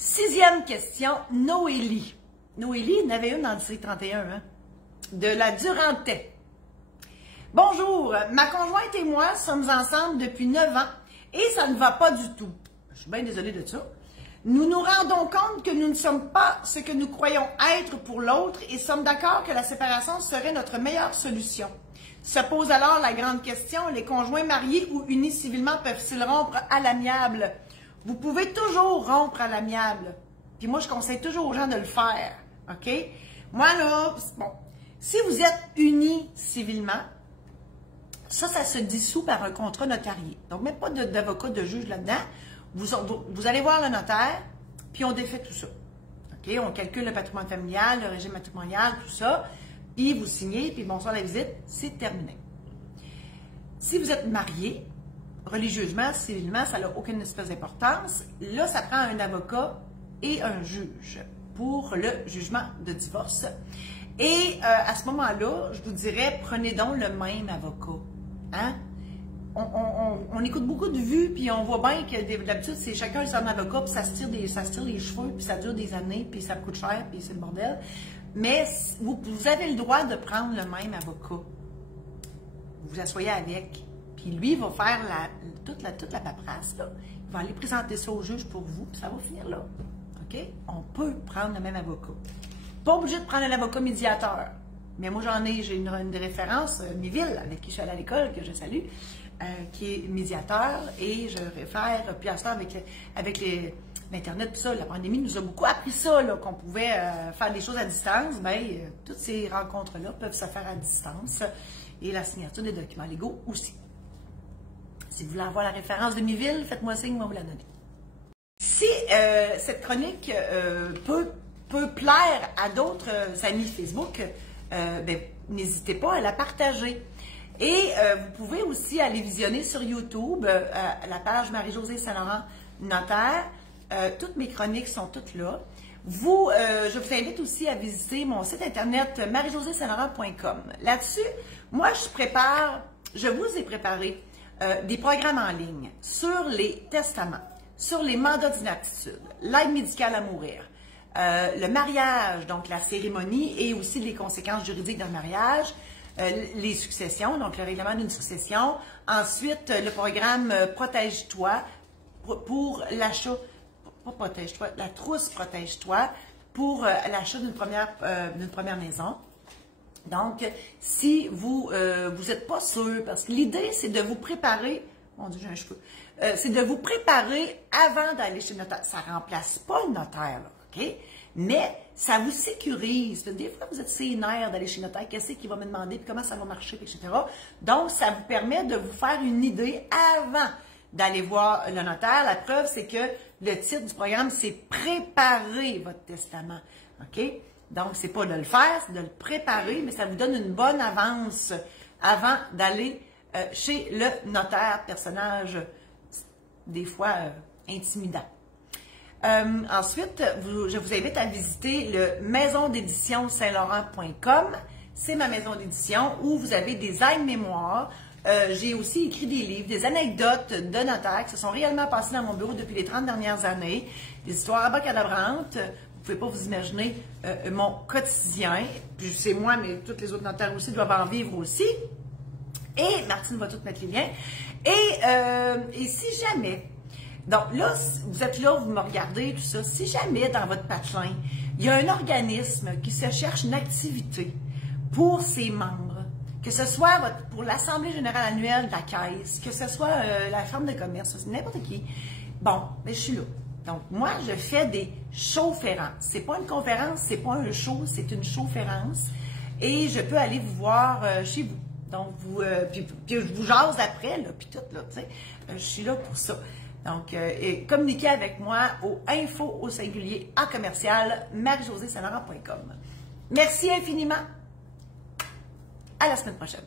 6e question, Noélie. Noélie, il y en avait une dans le C31, hein? De la Durantais. Bonjour, ma conjointe et moi sommes ensemble depuis 9 ans et ça ne va pas du tout. Je suis bien désolée de ça. Nous nous rendons compte que nous ne sommes pas ce que nous croyons être pour l'autre et sommes d'accord que la séparation serait notre meilleure solution. Se pose alors la grande question, les conjoints mariés ou unis civilement peuvent-ils rompre à l'amiable? Vous pouvez toujours rompre à l'amiable. Puis moi, je conseille toujours aux gens de le faire. OK? Moi, là, bon, si vous êtes unis civilement, ça se dissout par un contrat notarié. Donc, même pas d'avocat, de juge là-dedans. Vous allez voir le notaire, puis on défait tout ça. OK? On calcule le patrimoine familial, le régime matrimonial, tout ça. Puis vous signez, puis bonsoir la visite, c'est terminé. Si vous êtes marié, religieusement, civilement, ça n'a aucune espèce d'importance. Là, ça prend un avocat et un juge pour le jugement de divorce. Et à ce moment-là, je vous dirais, prenez donc le même avocat. Hein? On écoute beaucoup de vues, puis on voit bien que d'habitude, c'est chacun son avocat, puis ça se tire les cheveux, puis ça dure des années, puis ça coûte cher, puis c'est le bordel. Mais vous avez le droit de prendre le même avocat. Vous vous asseyez avec, puis lui va faire toute la paperasse, là. Il va aller présenter ça au juge pour vous, puis ça va finir là. OK? On peut prendre le même avocat. Pas obligé de prendre un avocat médiateur. Mais moi, j'ai une référence, Miville, avec qui je suis allée à l'école, que je salue, qui est médiateur, et je réfère, puis à ce temps, avec l'Internet, tout ça, la pandémie nous a beaucoup appris ça, qu'on pouvait faire des choses à distance. Bien, toutes ces rencontres-là peuvent se faire à distance, et la signature des documents légaux aussi. Si vous voulez avoir la référence de Miville, faites-moi signe, moi vous la donner. Si cette chronique peut plaire à d'autres amis Facebook, n'hésitez pas à la partager. Et vous pouvez aussi aller visionner sur YouTube la page Marie-Josée Saint-Laurent Notaire. Toutes mes chroniques sont toutes là. Je vous invite aussi à visiter mon site internet marie-josée-saint-laurent.com. Là-dessus, moi, je vous ai préparé des programmes en ligne sur les testaments, sur les mandats d'inaptitude, l'aide médicale à mourir, le mariage, donc la cérémonie et aussi les conséquences juridiques d'un mariage, les successions, donc le règlement d'une succession. Ensuite, le programme Protège-toi pour l'achat, pas Protège-toi, la trousse Protège-toi pour l'achat d'une première maison. Donc, si vous n'êtes pas sûr, parce que l'idée, c'est de vous préparer, mon Dieu, j'ai un cheveu, c'est de vous préparer avant d'aller chez le notaire. Ça ne remplace pas le notaire, là, OK? Mais ça vous sécurise. Des fois, vous êtes sénère d'aller chez le notaire, qu'est-ce qu'il va me demander, puis comment ça va marcher, etc. Donc, ça vous permet de vous faire une idée avant d'aller voir le notaire. La preuve, c'est que le titre du programme, c'est « Préparer votre testament ». OK? Donc, c'est pas de le faire, c'est de le préparer, mais ça vous donne une bonne avance avant d'aller chez le notaire, personnage des fois intimidant. Ensuite, je vous invite à visiter le maison-d'édition-saint-laurent.com. C'est ma maison d'édition où vous avez des aides-mémoires. J'ai aussi écrit des livres, des anecdotes de notaires qui se sont réellement passées dans mon bureau depuis les 30 dernières années. Des histoires abacadabrantes. Vous ne pouvez pas vous imaginer mon quotidien. Puis c'est moi, mais tous les autres notaires aussi doivent en vivre aussi. Et Martine va tout mettre les liens. Et si jamais, donc là, vous êtes là, vous me regardez, tout ça, si jamais dans votre patelin, il y a un organisme qui se cherche une activité pour ses membres, que ce soit pour l'Assemblée générale annuelle de la Caisse, que ce soit la Chambre de commerce, n'importe qui, bon, ben, je suis là. Donc, moi, je fais des showférences. C'est pas une conférence, c'est pas un show, c'est une showférence. Et je peux aller vous voir chez vous. Donc, puis je vous jase après, là, puis tout, là, tu sais. Je suis là pour ça. Donc, communiquez avec moi au info@commercial marie-josée-saint-laurent.com. Merci infiniment. À la semaine prochaine.